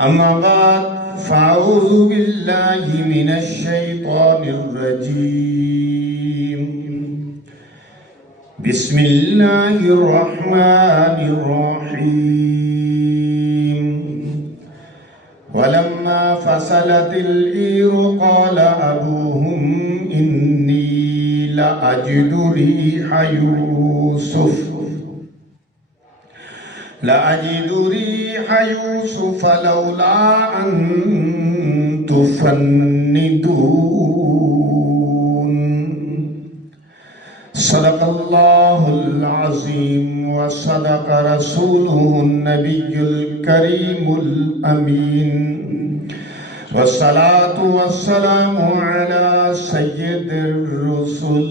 أما بعد فأعوذ بالله من الشيطان الرجيم. بسم الله الرحمن الرحيم. ولما فصلت العير قال أبوهم إني لأجد ريح يوسف لولا أن تفندون. صدق الله العظيم وصدق رسوله النبي الكريم الأمين. والصلاة والسلام على سيد الرسل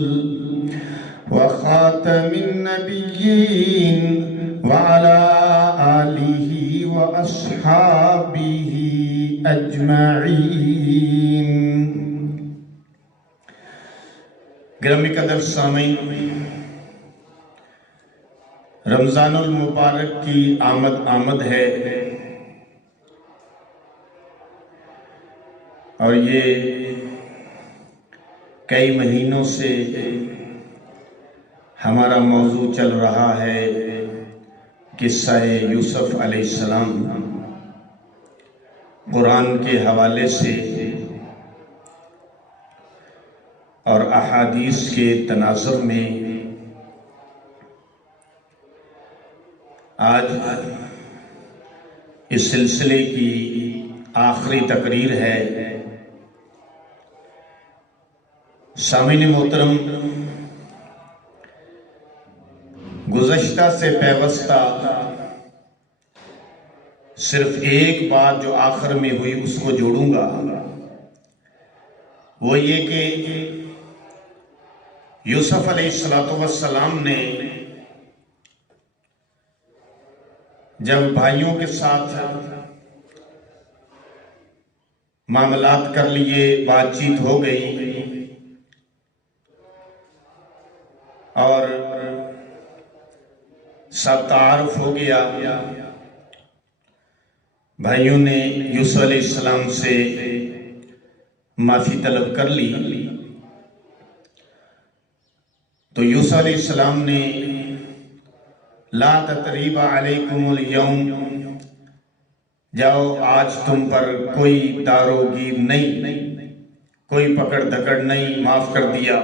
وخاتم النبيين وعلى آله وأصحابه أجمعين. گرامی قدر سامعین، رمضان المبارک کی آمد ہے اور یہ کئی مہینوں سے ہمارا موضوع چل رہا ہے قصہ یوسف علیہ السلام. قرآن کے حوالے سے اور احادیث کے تناظر میں آج اس سلسلے کی آخری تقریر ہے. سامعین محترم، گزشتہ سے پیوستہ صرف ایک بات جو آخر میں ہوئی اس کو جوڑوں گا، وہ یہ کہ یوسف علیہ السلام نے جب بھائیوں کے ساتھ معاملات کر لیے، بات چیت ہو گئی اور سب تعارف ہو گیا، بھائیوں نے یوسف علیہ السلام سے معافی طلب کر لی. تو یوسف علیہ السلام نے لا تثریب علیکم اليوم، جاؤ آج تم پر کوئی دار و گیر نہیں، کوئی پکڑ دکڑ نہیں، معاف کر دیا.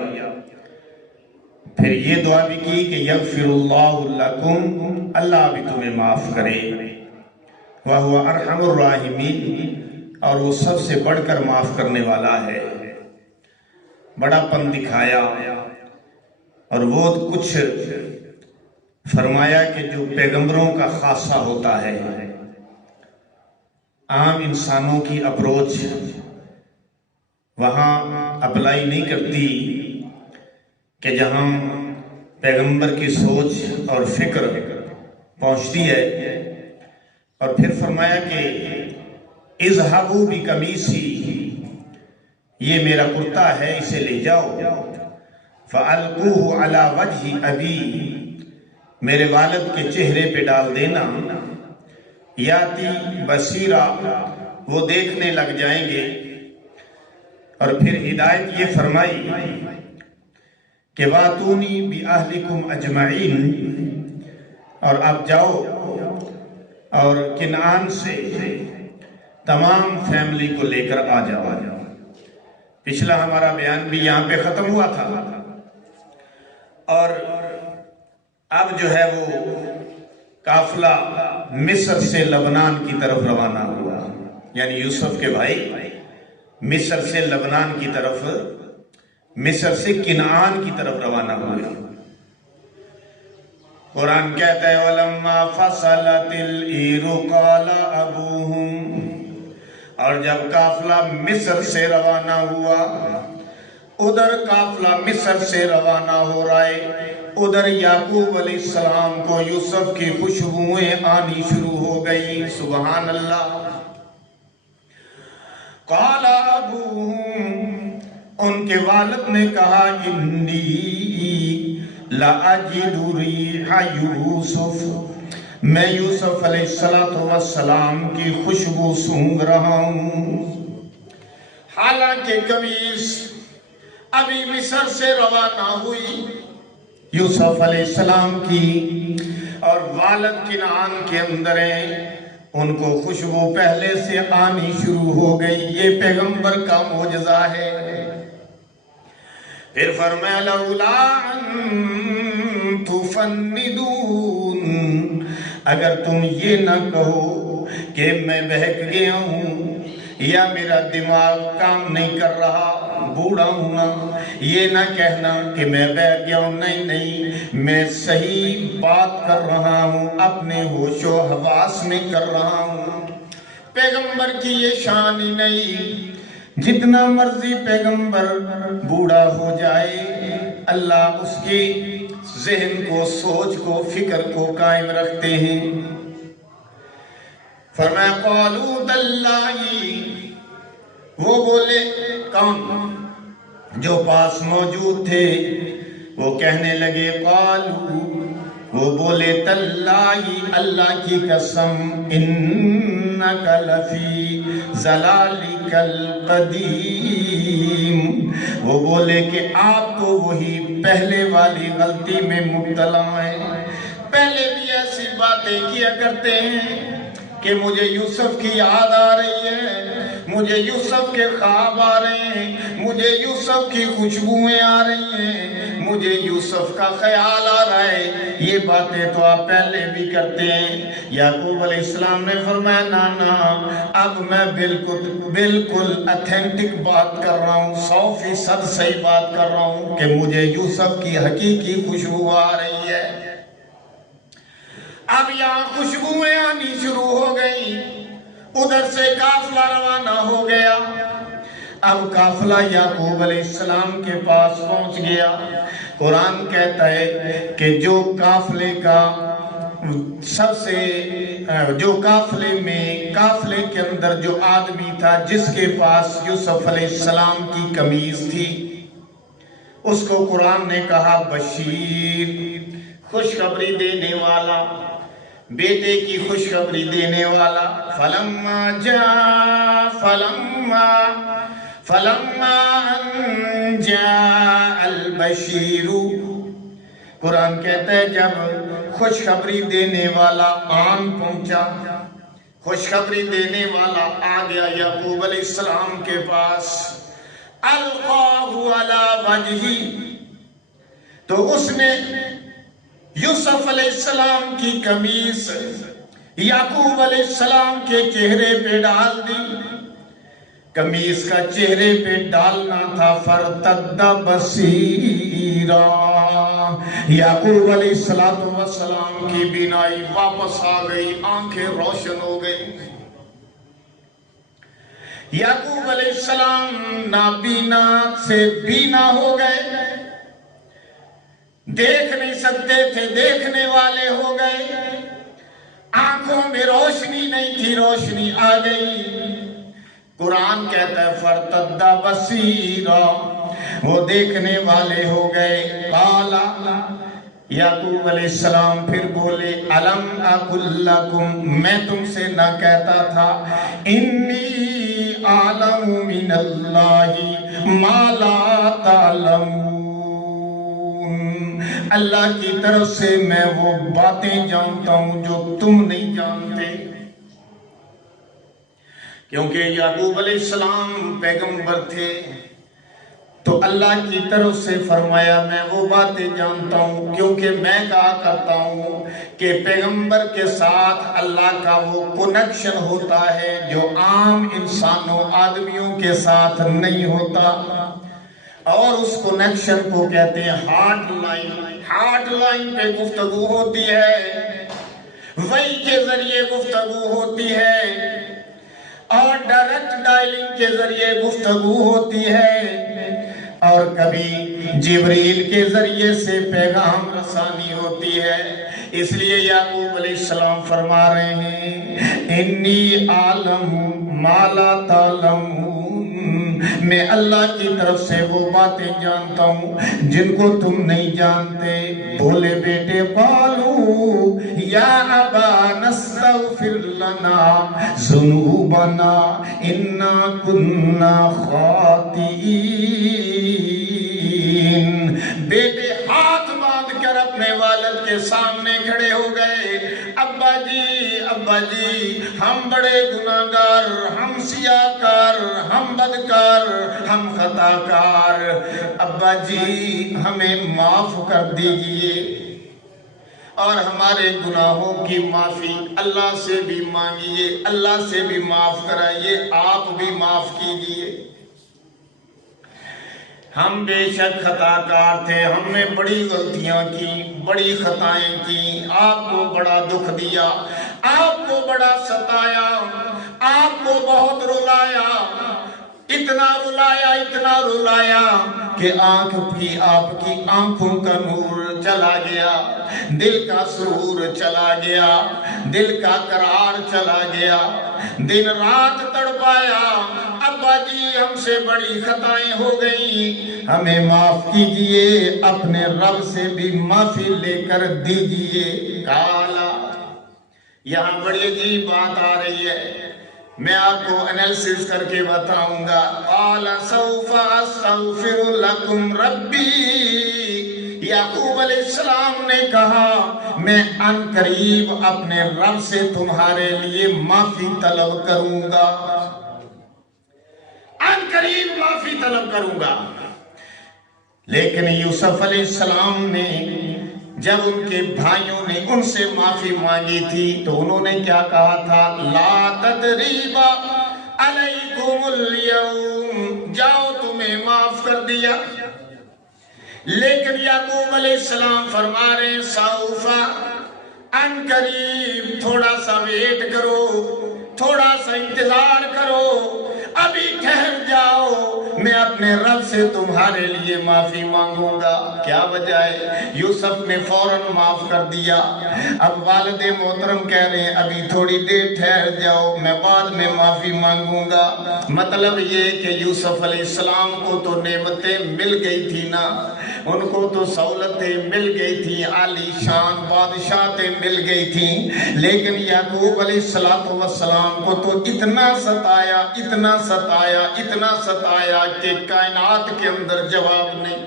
پھر یہ دعا بھی کی کہ یغفر اللہ لکم، اللہ بھی تمہیں معاف کرے. وَهُوَ أَرْحَمُ الرَّاحِمِينَ، اور وہ سب سے بڑھ کر معاف کرنے والا ہے. بڑا پن دکھایا اور وہ کچھ فرمایا کہ جو پیغمبروں کا خاصہ ہوتا ہے. عام انسانوں کی اپروچ وہاں اپلائی نہیں کرتی کہ جہاں پیغمبر کی سوچ اور فکر پہنچتی ہے. اور پھر فرمایا کہ اذهبوا بقمیصی، یہ میرا کرتا ہے، اسے لے جاؤ. فَأَلْقُوهُ عَلَى وَجْهِ أَبِي، میرے والد کے چہرے پہ ڈال دینا. یاتی بصیرا، وہ دیکھنے لگ جائیں گے. اور پھر ہدایت یہ فرمائی کہ وَاتُونِي بِأَهْلِكُمْ أَجْمَعِينَ، اور اب جاؤ اور کنعان سے تمام فیملی کو لے کر آ جاؤ. پچھلا ہمارا بیان بھی یہاں پہ ختم ہوا تھا اور اب جو ہے وہ قافلہ مصر سے لبنان کی طرف روانہ ہوا. یعنی یوسف کے بھائی مصر سے لبنان کی طرف، مصر سے کنعان کی طرف روانہ ہوئے. قرآن کہتا ہے وَلَمَّا فَصَلَتِ الْعِيرُ قَالَ أَبُوهُمْ، اور جب قافلہ مصر سے روانہ ہوا، ادھر قافلہ مصر سے روانہ ہو رہا ہے، ادھر یعقوب علیہ السلام کو یوسف کی خوشبوئیں آنی شروع ہو گئی. سبحان اللہ. قَالَ أَبُوهُمْ، ان کے والد نے کہا انی لَأَجِدُ رِيحَ یوسف، میں یوسف علیہ السلام کی خوشبو سونگھ رہا ہوں، حالانکہ قمیص ابھی مصر سے روانہ ہوئی یوسف علیہ السلام کی اور والد کنعان کے اندر ہیں، ان کو خوشبو پہلے سے آنی شروع ہو گئی۔ یہ پیغمبر کا معجزہ ہے۔ پھر فرمایا لولا ان تفندون، اگر تم یہ نہ کہو کہ میں بہک گیا ہوں یا میرا دماغ کام نہیں کر رہا، بوڑھا ہوں نا، یہ نہ کہنا کہ میں بہک گیا ہوں، نہیں، میں صحیح بات کر رہا ہوں، اپنے ہوش و حواس میں کر رہا ہوں۔ پیغمبر کی یہ شان ہی نہیں، جتنا مرضی پیغمبر بوڑھا ہو جائے، اللہ اس کی ذہن کو، سوچ کو، فکر کو قائم رکھتے ہیں۔ فرمایا قالوا تاللہ، وہ بولے، کون؟ جو پاس موجود تھے، وہ کہنے لگے قالوا، وہ بولے تاللہ، اللہ کی قسم، انک لفی ضلالک القدیم، وہ بولے کہ آپ تو وہی پہلے والی غلطی میں مبتلا ہیں، پہلے بھی ایسی باتیں کیا کرتے ہیں کہ مجھے یوسف کی یاد آ رہی ہے، مجھے یوسف کے خواب آ رہے ہیں، مجھے یوسف کی خوشبوئیں آ رہی ہیں، مجھے یوسف کا خیال آ رہا ہے، یہ باتیں تو آپ پہلے بھی کرتے ہیں۔ یعقوب علیہ السلام نے فرمایا نا، اب میں بالکل اتھینٹک بات کر رہا ہوں، 100% صحیح بات کر رہا ہوں کہ مجھے یوسف کی حقیقی خوشبو آ رہی ہے۔ اب یہاں خوشبوئیں آنی شروع ہو گئی، ادھر سے قافلہ روانہ ہو گیا۔ اب قافلہ یعقوب علیہ السلام کے پاس پہنچ گیا۔ قرآن کہتا ہے کہ جو قافلے کے اندر جو آدمی تھا جس کے پاس یوسف علیہ السلام کی قمیض تھی، اس کو قرآن نے کہا بشیر، خوشخبری دینے والا، بیٹے کی خوشخبری دینے والا۔ فلما ان جاء البشیر، قرآن کہتا ہے جب خوشخبری دینے والا آن پہنچا، خوشخبری دینے والا آ گیا یعقوب علیہ السلام کے پاس، القاہ علی وجہہ، تو اس نے یوسف علیہ السلام کی قمیص یعقوب علیہ السلام کے چہرے پہ ڈال دی۔ قمیص کا چہرے پہ ڈالنا تھا، فرتد بصیرا، یعقوب علیہ السلام کی بینائی واپس آ گئی، آنکھیں روشن ہو گئی۔ یعقوب علیہ السلام نابینا سے بینا ہو گئے، دیکھ نہیں سکتے تھے، دیکھنے والے ہو گئے، آنکھوں میں روشنی نہیں تھی، روشنی آ گئی۔ قرآن کہتا ہے فرتد بصیرا، وہ دیکھنے والے ہو گئے۔ قال، یعقوب علیہ السلام پھر بولے الم اقل لکم، میں تم سے نہ کہتا تھا انی اعلم من اللہ ما لا تعلمون، اللہ کی طرف سے میں وہ باتیں جانتا ہوں جو تم نہیں جانتے۔ کیونکہ یعقوب علیہ السلام پیغمبر تھے تو اللہ کی طرف سے فرمایا میں وہ باتیں جانتا ہوں، کیونکہ میں کہا کرتا ہوں کہ پیغمبر کے ساتھ اللہ کا وہ کنیکشن ہوتا ہے جو عام انسانوں، آدمیوں کے ساتھ نہیں ہوتا، اور اس کنیکشن کو کہتے ہیں ہارٹ لائن۔ ہارٹ لائن پہ گفتگو ہوتی ہے، وحی کے ذریعے گفتگو ہوتی ہے، اور ڈائریکٹ ڈائلنگ کے ذریعے گفتگو ہوتی ہے، اور کبھی جبریل کے ذریعے سے پیغام رسانی ہوتی ہے۔ اس لیے یعقوب علیہ السلام فرما رہے ہیں انی عالم ما لا تعلمون، میں اللہ کی طرف سے وہ باتیں جانتا ہوں جن کو تم نہیں جانتے۔ بولے بیٹے قالوا یا ابانا استغفر لنا ذنوبنا انا کنا خاطئین۔ بیٹے ہاتھ باندھ کر اپنے والد کے سامنے کھڑے ہو گئے، ابا جی ہم بڑے گناہگار، ہم سیاہکار، ہم بدکار، ہم خطاکار، ابا جی ہمیں معاف کر دیجئے اور ہمارے گناہوں کی معافی اللہ سے بھی مانگیے، اللہ سے بھی معاف کرائیے، آپ بھی معاف کیجئے۔ ہم بے شک خطاکار تھے، ہم نے بڑی غلطیاں کی، بڑی خطائیں کی، آپ کو بڑا دکھ دیا، آپ کو بڑا ستایا، آپ کو بہت رلایا، اتنا رلایا کہ آپ کی آنکھوں کا نور چلا گیا، دل کا سرور چلا گیا، دل کا قرار چلا گیا، دن رات تڑپایا۔ ابا جی ہم سے بڑی خطائیں ہو گئیں، ہمیں معاف کیجئے، اپنے رب سے بھی معافی لے کر دیجئے۔ کالا، یہاں بڑی عجیب بات آ رہی ہے، میں آپ کو انیلسس کر کے بتاؤں گا۔ قال سوف استغفر لکم ربی، یعقوب علیہ السلام نے کہا میں ان قریب اپنے رب سے تمہارے لیے معافی طلب کروں گا، ان قریب معافی طلب کروں گا۔ لیکن یوسف علیہ السلام نے جب ان کے بھائیوں نے ان سے معافی مانگی تھی تو انہوں نے کیا کہا تھا؟ لا تدریب علیکم اليوم، جاؤ تمہیں معاف کر دیا۔ لیکن یعقوب علیہ السلام فرما رہے سوف، ان قریب، تھوڑا سا ویٹ کرو، تھوڑا سا انتظار کرو، ابھی ٹھہر جاؤ، میں اپنے رب سے تمہارے لیے معافی مانگوں گا۔ کیا وجہ ہے؟ یوسف نے فوراً معاف کر دیا۔ اب والد محترم کہہ رہے ہیں ابھی تھوڑی دیر ٹھہر جاؤ، میں بعد میں معافی مانگوں گا۔ مطلب یہ کہ یوسف علیہ السلام کو تو نعمتیں مل گئی تھی نا، ان کو تو سہولتیں مل گئی تھی، عالی شان بادشاہتیں مل گئی تھیں، لیکن یعقوب علیہ السلام کو تو اتنا ستایا کہ کائنات کے اندر جواب نہیں۔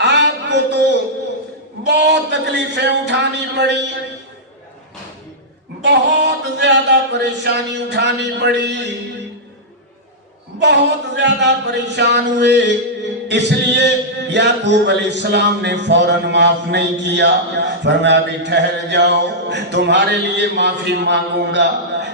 آپ کو تو بہت تکلیفیں اٹھانی پڑی، بہت زیادہ پریشانی اٹھانی پڑی، بہت زیادہ پریشان ہوئے، اس لیے یعقوب علیہ السلام نے فوراً معاف نہیں کیا، فرمایا ابھی ٹھہر جاؤ، تمہارے لیے معافی مانگوں گا۔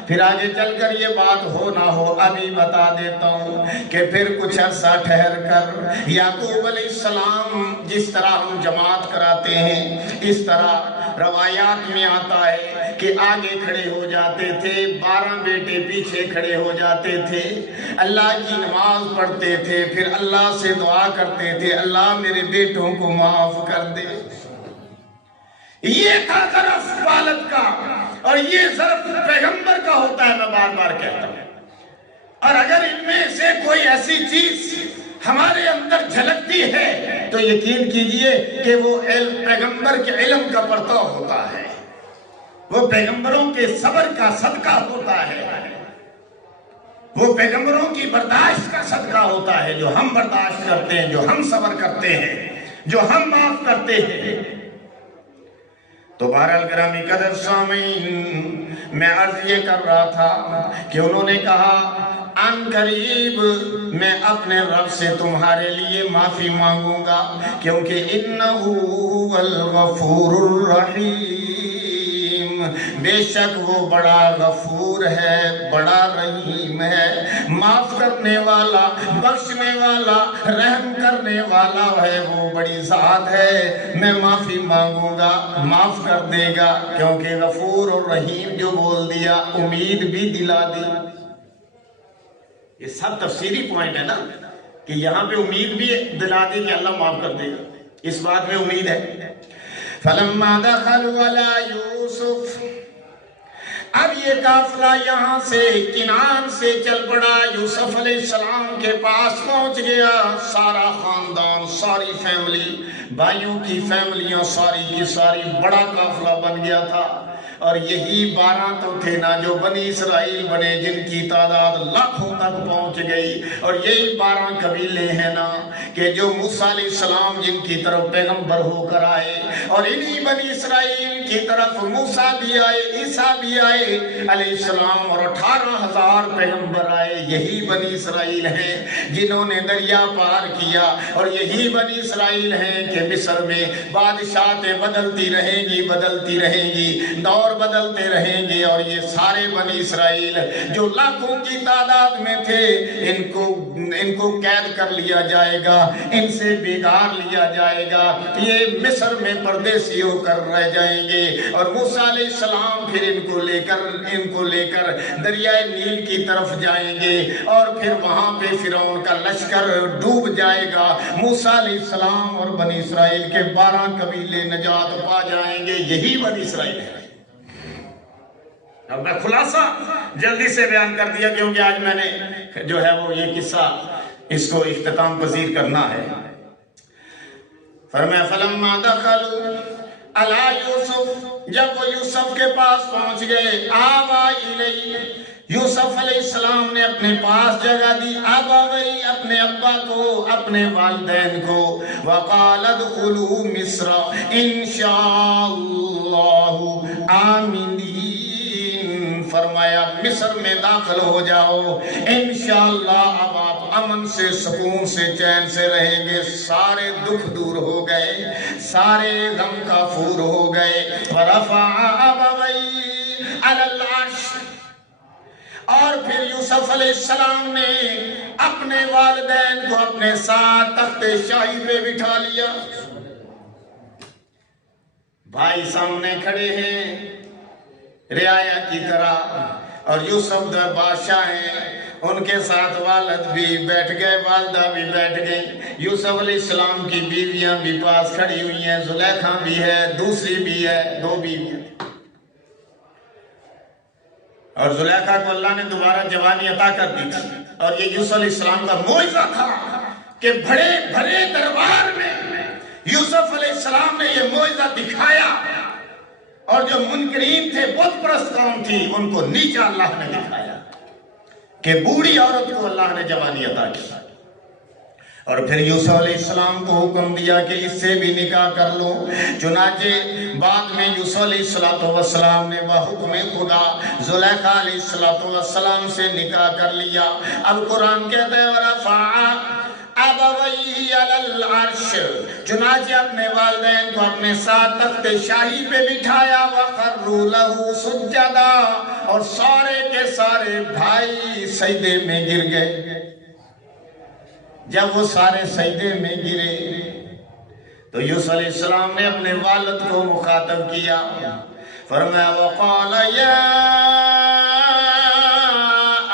پھر آگے چل کر یہ بات ہو نہ ہو ابھی بتا دیتا ہوں کہ پھر کچھ عرصہ ٹھہر کر یعقوب علیہ السلام جس طرح ہم جماعت کراتے ہیں، اس طرح روایات میں آتا ہے کہ آگے کھڑے ہو جاتے تھے، 12 بیٹے پیچھے کھڑے ہو جاتے تھے، اللہ کی نماز پڑھتے تھے، پھر اللہ سے دعا کرتے تھے اللہ میرے بیٹوں کو معاف کر دے۔ یہ تھا ظرف والد کا، اور یہ ظرف پیغمبر کا ہوتا ہے، میں بار بار کہتا ہوں۔ اور اگر ان میں سے کوئی ایسی چیز ہمارے اندر جھلکتی ہے تو یقین کیجئے کہ وہ پیغمبر کے علم کا پرتو ہوتا ہے، وہ پیغمبروں کے صبر کا صدقہ ہوتا ہے، وہ پیغمبروں کی برداشت کا صدقہ ہوتا ہے، جو ہم برداشت کرتے ہیں، جو ہم صبر کرتے ہیں، جو ہم معاف کرتے ہیں۔ تو بہرحال گرامی قدر سامعین، میں عرض یہ کر رہا تھا کہ انہوں نے کہا ان قریب میں اپنے رب سے تمہارے لیے معافی مانگوں گا، کیونکہ انہو هو الغفور الرحیم، بے شک وہ بڑا غفور ہے، بڑا رحیم ہے، معاف کرنے والا، بخشنے والا، رحم کرنے والا ہے، وہ بڑی ذات ہے۔ میں معافی مانگوں گا، معاف کر دے گا، کیونکہ غفور اور رحیم جو بول دیا، امید بھی دلا دی۔ یہ سب تفسیری پوائنٹ ہے نا، کہ یہاں پہ امید بھی دلا دی کہ اللہ معاف کر دے گا، اس بات میں امید ہے۔ فَلَمَّا دَخَلُوا عَلَى يُوسُف، اب یہ قافلہ یہاں سے کنعان سے چل پڑا، یوسف علیہ السلام کے پاس پہنچ گیا۔ سارا خاندان، ساری فیملی، بھائیوں کی فیملیاں ساری کی ساری، بڑا قافلہ بن گیا تھا۔ اور یہی 12 تو تھے نا جو بنی اسرائیل بنے، جن کی تعداد لاکھوں تک پہنچ گئی۔ اور یہی 12 قبیلے ہیں نا کہ جو موسیٰ علیہ السلام جن کی طرف پیغمبر ہو کر آئے، اور انہی بنی اسرائیل کی طرف موسیٰ بھی آئے، عیسیٰ بھی آئے علیہ السلام، اور 18,000 پیغمبر آئے۔ یہی بنی اسرائیل ہیں جنہوں نے دریا پار کیا، اور یہی بنی اسرائیل ہیں کہ مصر میں بادشاہتیں بدلتی رہیں گی، بدلتی رہیں گی، دور بدلتے رہیں گے۔ اور یہ سارے بنی اسرائیل جو لاکھوں کی تعداد میں تھے، ان کو قید کر لیا جائے گا، ان سے بگاڑ لیا جائے گا، یہ مصر میں پردیسی ہو کر رہ جائیں گے۔ اور موسیٰ علیہ السلام پھر ان کو لے کر دریائے نیل کی طرف جائیں گے، اور پھر وہاں پہ فرعون کا لشکر ڈوب جائے گا۔ موسیٰ علیہ السلام اور بنی اسرائیل کے 12 قبیلے نجات پا جائیں گے۔ یہی بنی اسرائیل ہے۔ اب میں خلاصہ جلدی سے بیان کر دیا کیونکہ آج میں نے جو ہے وہ یہ قصہ اس کو اختتام پذیر کرنا ہے۔ فرمایا فلما دخلوا علی یوسف، جب وہ یوسف کے پاس پہنچ گئے، آوا الیہ، یوسف علیہ السلام نے اپنے پاس جگہ دی، ابوی، اپنے ابا کو، اپنے والدین کو، وقال ادخلوا مصر انشاء اللہ آمنین، فرمایا مصر میں داخل ہو جاؤ، انشاءاللہ اب آپ امن سے، سکون سے، چین سے رہیں گے۔ سارے دکھ دور ہو گئے، سارے غم کافور ہو گئے۔ ورفع ابوی علی العرش، اور پھر یوسف علیہ السلام نے اپنے والدین کو اپنے ساتھ تخت شاہی پہ بٹھا لیا۔ بھائی سامنے کھڑے ہیں رعایا کی طرح، اور یوسف در بادشاہ ہیں، ان کے ساتھ والد بھی بیٹھ گئے، والدہ بھی بیٹھ گئی، یوسف علیہ السلام کی بیویاں بھی پاس کھڑی ہوئی ہیں، زلیخا بھی ہے، دوسری بھی ہے، 2 بیویاں۔ اور زلیخا کو اللہ نے دوبارہ جوانی عطا کر دی تھی، اور یہ یوسف علیہ السلام کا معجزہ تھا کہ بڑے بڑے دربار میں یوسف علیہ السلام نے یہ معجزہ دکھایا، اور جو منکرین تھے، بت پرست قوم تھی، ان کو نیچا اللہ نے دکھایا کہ بوڑھی عورت کو اللہ نے جوانی عطا کی۔ اور پھر یوسف علیہ السلام کو حکم دیا کہ اس سے بھی نکاح کر لو۔ چنانچہ بعد میں یوسف علیہ السلام نے بحکم خدا زلیخا علیہ السلام سے نکاح کر لیا۔ اب قرآن کہتا ہے ورفع ابویہ علی العرش، چنانچہ اپنے والدین کو اپنے ساتھ تخت شاہی پہ بٹھایا، وخروا لہ سجدا، اور سارے کے سارے بھائی سجدے میں گر گئے۔ جب وہ سارے سجدے میں گرے تو یوسف علیہ السلام نے اپنے والد کو مخاطب کیا، فرمایا وقال یا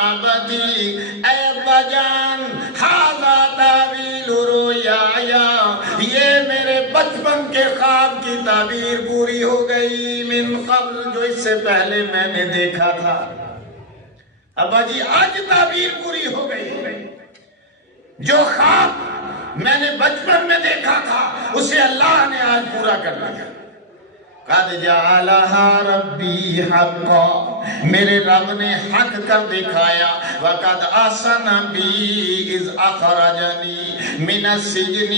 ابتی، اے ابا جان، ھذا تعبیر رؤیایا، یہ میرے بچپن کے خواب کی تعبیر پوری ہو گئی، من قبل، جو اس سے پہلے میں نے دیکھا تھا۔ ابا جی آج تعبیر پوری ہو گئی، جو خواب میں نے بچپن میں دیکھا تھا اسے اللہ نے آج پورا کر دیا۔ قد جعلها ربی حقا، میرے رب نے حق کر دکھایا۔ وقد احسن بی اذ اخرجنی من السجن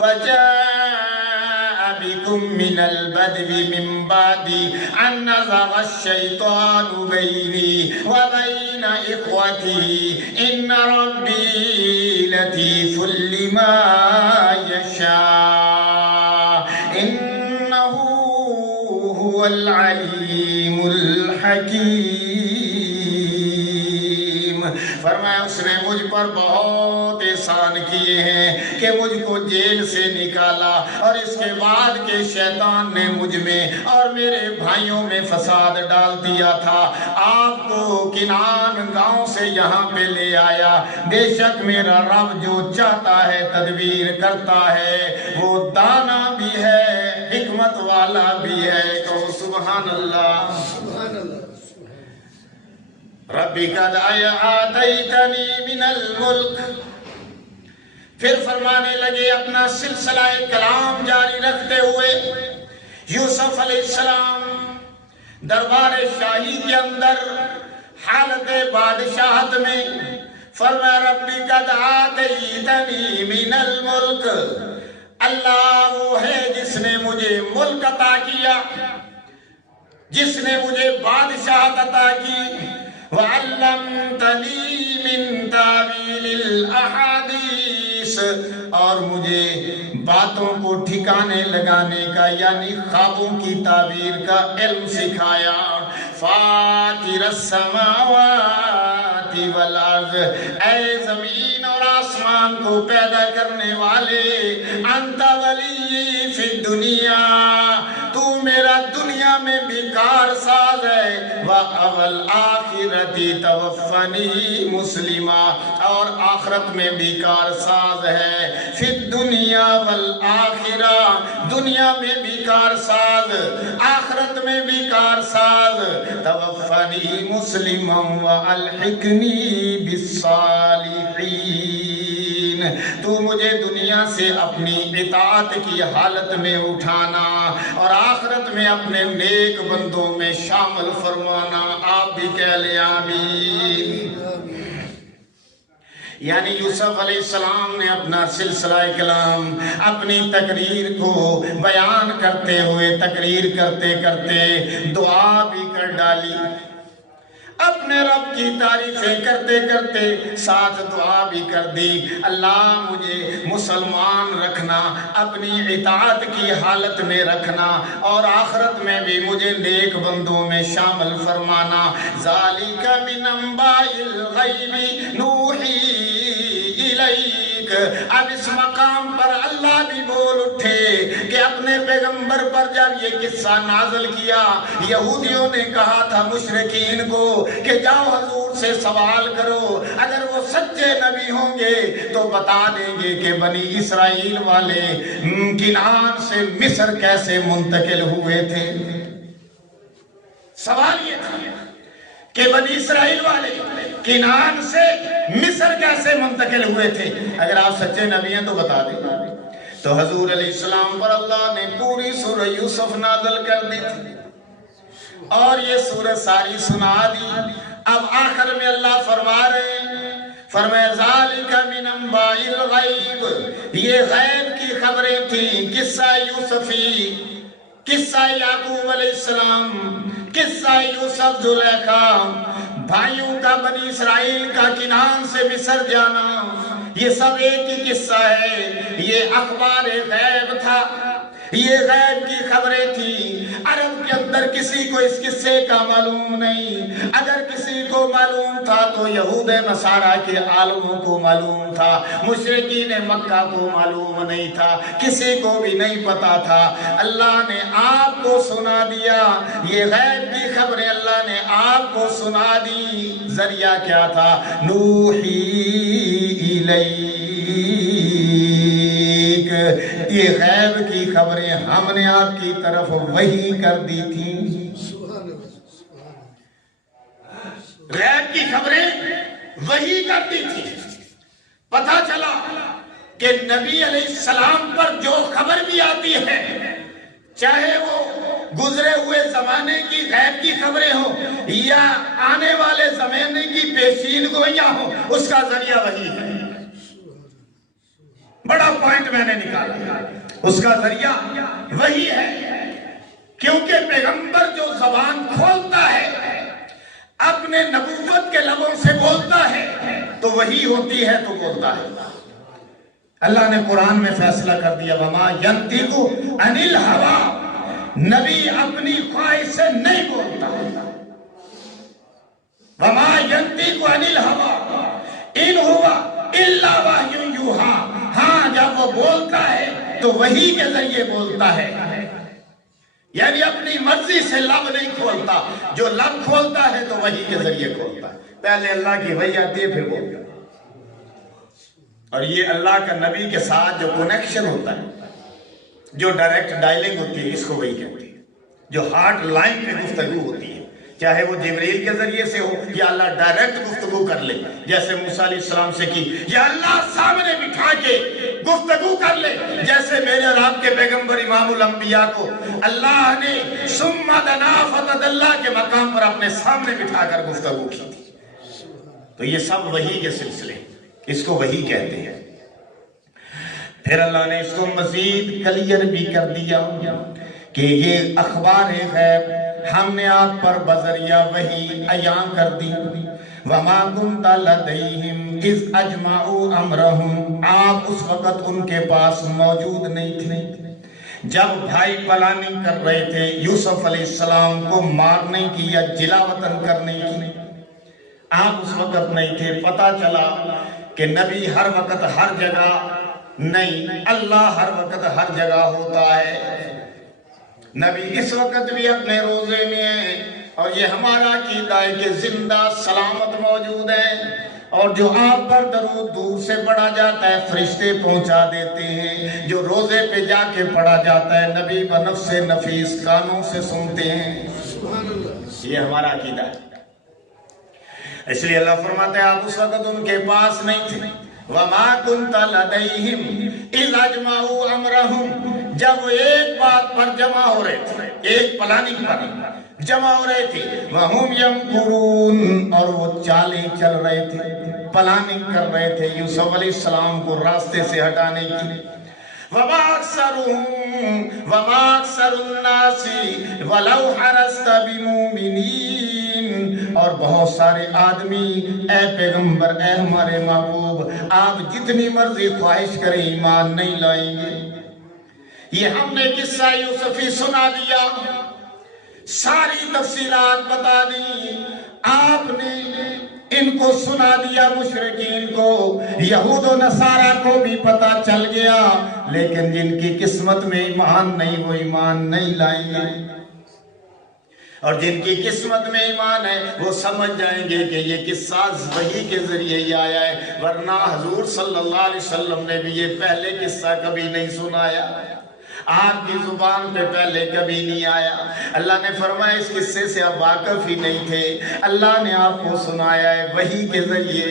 وجاء بكم من البدو من بعد ان نزغ الشیطان بینی وبین اخوتی ان ربی لطیف لما یشاء انہ هو العلیم الحکیم۔ فرمایا اس نے مجھ پر بہت احسان کیے ہیں کہ مجھ کو جیل سے نکالا، اور اس کے بعد کہ شیطان نے مجھ میں اور میرے بھائیوں میں فساد ڈال دیا تھا، آپ کو کنعان گاؤں سے یہاں پہ لے آیا۔ بے شک میرا رب جو چاہتا ہے تدبیر کرتا ہے، وہ دانا بھی ہے، حکمت والا بھی ہے۔ کہو سبحان اللہ۔ ربی قد آتیتنی من الملک، پھر فرمانے لگے اپنا سلسلہ کلام جاری رکھتے ہوئے یوسف علیہ السلام دربار شاہی کے اندر حالت بادشاہت میں فرمایا ربی قد آتیتنی من الملک، اللہ وہ ہے جس نے مجھے ملک عطا کیا، جس نے مجھے بادشاہت عطا کی، وَعَلَّمْتَنِي مِن تَأْوِيلِ الْأَحَادِيثِ، اور مجھے باتوں کو ٹھکانے لگانے کا یعنی خوابوں کی تعبیر کا علم سکھایا۔ فاطر السماوات والارض، اے زمین اور آسمان کو پیدا کرنے والے، انت ولی فی الدنیا، تو میرا دنیا میں بھی کار ساز ہے، والآخرت توفنی مسلمہ، اور آخرت میں بھی کار ساز ہے، فی الدنیا والآخرہ، دنیا میں بھی کار ساز، آخرت میں بھی کار ساز، توفنی مسلما والحقنی بالصالحین، تو مجھے دنیا سے اپنی اطاعت کی حالت میں اٹھانا اور آخرت میں اپنے نیک بندوں میں شامل فرمانا۔ آپ بھی کہہ لیں آمین۔ یعنی یوسف علیہ السلام نے اپنا سلسلہ کلام، اپنی تقریر کو بیان کرتے ہوئے، تقریر کرتے کرتے دعا بھی کر ڈالی، اپنے رب کی تعریفیں کرتے کرتے ساتھ دعا بھی کر دی، اللہ مجھے مسلمان رکھنا، اپنی اطاعت کی حالت میں رکھنا، اور آخرت میں بھی مجھے نیک بندوں میں شامل فرمانا۔ ذالک من انباء الغیب نوحی الیک، اب اس مقام پر اللہ بھی بول اٹھے کہ اپنے پیغمبر پر جب یہ قصہ نازل کیا، یہودیوں نے کہا تھا مشرکین کو کہ جاؤ حضور سے سوال کرو، اگر وہ سچے نبی ہوں گے تو بتا دیں گے کہ بنی اسرائیل والے کنعان سے مصر کیسے منتقل ہوئے تھے۔ سوال یہ تھا کہ بنی اسرائیل والے کنعان سے مصر کیسے منتقل ہوئے تھے، اگر آپ سچے نبی ہیں تو بتا دیں۔ تو حضور علیہ السلام پر اللہ نے پوری سورہ یوسف نازل کر دی تھی اور یہ سورہ ساری سنا دی۔ اب آخر میں اللہ فرما رہے ہیں، فرمایا ذالک من انباء الغیب، یہ غیب کی خبریں تھیں، قصہ یوسفی، قصہ یعقوب علیہ السلام، قصہ یوسف زلیخا، بھائیوں کا بنی اسرائیل کا کنعان سے مصر جانا، یہ سب ایک ہی قصہ ہے، یہ اخبار غیب تھا، یہ غیب کی خبریں تھیں۔ عرب کے اندر کسی کو اس قصے کا معلوم نہیں، اگر کسی کو معلوم تھا تو یہود نصارہ کے عالموں کو معلوم تھا، مشرکین مکہ کو معلوم نہیں تھا، کسی کو بھی نہیں پتا تھا۔ اللہ نے آپ کو سنا دیا، یہ غیب کی خبریں اللہ نے آپ کو سنا دی۔ ذریعہ کیا تھا؟ نوحی الیک، یہ غیب کی خبریں ہم نے آپ کی طرف وحی کر دی تھی۔ غیب کی خبریں وحی کر دی تھی۔ پتہ چلا کہ نبی علیہ السلام پر جو خبر بھی آتی ہے، چاہے وہ گزرے ہوئے زمانے کی غیب کی خبریں ہوں یا آنے والے زمانے کی پیشین گوئیاں ہوں، اس کا ذریعہ وحی ہے۔ بڑا پوائنٹ میں نے نکالا، اس کا ذریعہ وہی ہے، کیونکہ پیغمبر جو زبان کھولتا ہے، اپنے نبوت کے لبوں سے بولتا ہے تو وہی ہوتی ہے تو بولتا ہے۔ اللہ نے قرآن میں فیصلہ کر دیا، وَمَا يَنْطِقُ عَنِ الْهَوَىٰ، نبی اپنی خواہش سے نہیں بولتا۔ وَمَا يَنْطِقُ عَنِ الْهَوَىٰ إِنْ هُوَ إِلَّا وَحْيٌ يُوحَىٰ، ہاں جب وہ بولتا ہے تو وحی کے ذریعے بولتا ہے، یعنی اپنی مرضی سے لب نہیں کھولتا، جو لب کھولتا ہے تو وحی کے ذریعے کھولتا ہے۔ پہلے اللہ کی وحی آتی ہے پھر بولتا ہے، اور یہ اللہ کا نبی کے ساتھ جو کنیکشن ہوتا ہے، جو ڈائریکٹ ڈائلنگ ہوتی ہے، اس کو وحی کہتے ہیں، جو ہارٹ لائن پہ گفتگو ہوتی ہے، چاہے وہ جبریل کے ذریعے سے ہو یا اللہ ڈائریکٹ گفتگو کر لے، جیسے موسیٰ علیہ السلام سے کی، یا اللہ سامنے بٹھا کے گفتگو کر لے، جیسے میرے اور آپ کے پیغمبر امام الانبیاء کو اللہ نے ثم دنا فتدلی کے مقام پر اپنے سامنے بٹھا کر گفتگو کی تھی۔ تو یہ سب وحی کے سلسلے، اس کو وحی کہتے ہیں۔ پھر اللہ نے اس کو مزید کلیئر بھی کر دیا کہ یہ اخبار غیب ہم نے آپ پر بذریعہ وحی عیاں کر دی۔ وَمَا كُنْتَ لَدَيْهِمْ اِذْ أَجْمَعُوا أَمْرَهُمْ، آپ اس وقت ان کے پاس موجود نہیں تھے جب بھائی پلاننگ کر رہے تھے یوسف علیہ السلام کو مارنے کی یا جلا وطن کرنے کی۔ آپ اس وقت نہیں تھے۔ پتہ چلا کہ نبی ہر وقت ہر جگہ نہیں، اللہ ہر وقت ہر جگہ ہوتا ہے۔ نبی اس وقت بھی اپنے روزے میں ہیں، اور یہ ہمارا عقیدہ ہے کہ زندہ سلامت موجود ہیں، اور جو آپ پر درود دور سے پڑھا جاتا ہے فرشتے پہنچا دیتے ہیں، جو روزے پہ جا کے پڑھا جاتا ہے نبی بنفس نفیس کانوں سے سنتے ہیں۔ یہ ہمارا عقیدہ ہے۔ اس لیے اللہ فرماتا ہے آپ اس وقت ان کے پاس نہیں تھے۔ وَمَا كُنْتَ لَدَيْهِمْ إِذْ أَجْمَعُوا أَمْرَهُمْ، جب وہ ایک بات پر جمع ہو رہے تھے، ایک پلاننگ پر جمع ہو رہے تھے، وَهُمْ يَمْكُرُونَ، اور وہ چالیں چل رہے تھے، پلاننگ کر رہے تھے یوسف علیہ السلام کو راستے سے ہٹانے کی۔ وَمَا أَكْثَرُ النَّاسِ وَلَوْ حَرَصْتَ بِمُؤْمِنِينَ، اور بہت سارے آدمی اے پیغمبر، اے ہمارے محبوب، آپ جتنی مرضی خواہش کریں ایمان نہیں لائیں گے۔ یہ ہم نے قصہ یوسفی سنا دیا، ساری تفصیلات بتا دی، آپ نے ان کو سنا دیا، مشرکین کو، یہود و نصارہ کو بھی پتا چل گیا، لیکن جن کی قسمت میں ایمان نہیں وہ ایمان نہیں لائیں گے، اور جن کی قسمت میں ایمان ہے وہ سمجھ جائیں گے کہ یہ قصہ وحی کے ذریعے ہی آیا ہے، ورنہ حضور صلی اللہ علیہ وسلم نے بھی یہ پہلے قصہ کبھی نہیں سنایا، آپ کی زبان پہ پہلے کبھی نہیں آیا۔ اللہ نے فرمایا اس قصے سے آپ واقف ہی نہیں تھے، اللہ نے آپ کو سنایا ہے وحی کے ذریعے۔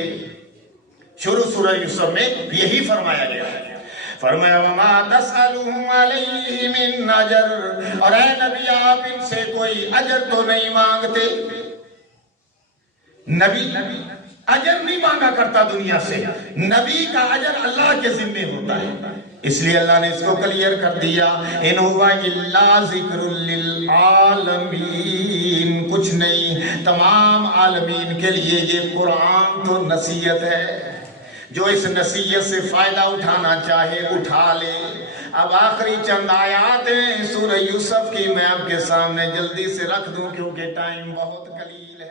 شروع سورہ یوسف میں یہی فرمایا گیا ہے، فرمایا وَمَا تَسْأَلُهُمْ عَلَيْهِ مِنْ أَجْرٍ، اور اے نبی آپ ان سے کوئی اجر تو نہیں مانگتے۔ نبی اجر نہیں مانگا کرتا دنیا سے، نبی کا اجر اللہ کے ذمہ ہوتا ہے، اس لیے اللہ نے اس کو کلیئر کر دیا، اِنْ هُوَ إِلَّا ذِكْرٌ لِلْعَالَمِينَ، کچھ نہیں، تمام عالمین کے لیے یہ قرآن تو نصیحت ہے، جو اس نصیحت سے فائدہ اٹھانا چاہے اٹھا لے۔ اب آخری چند آیات ہیں سورہ یوسف کی، میں آپ کے سامنے جلدی سے رکھ دوں کیونکہ ٹائم بہت قلیل ہے۔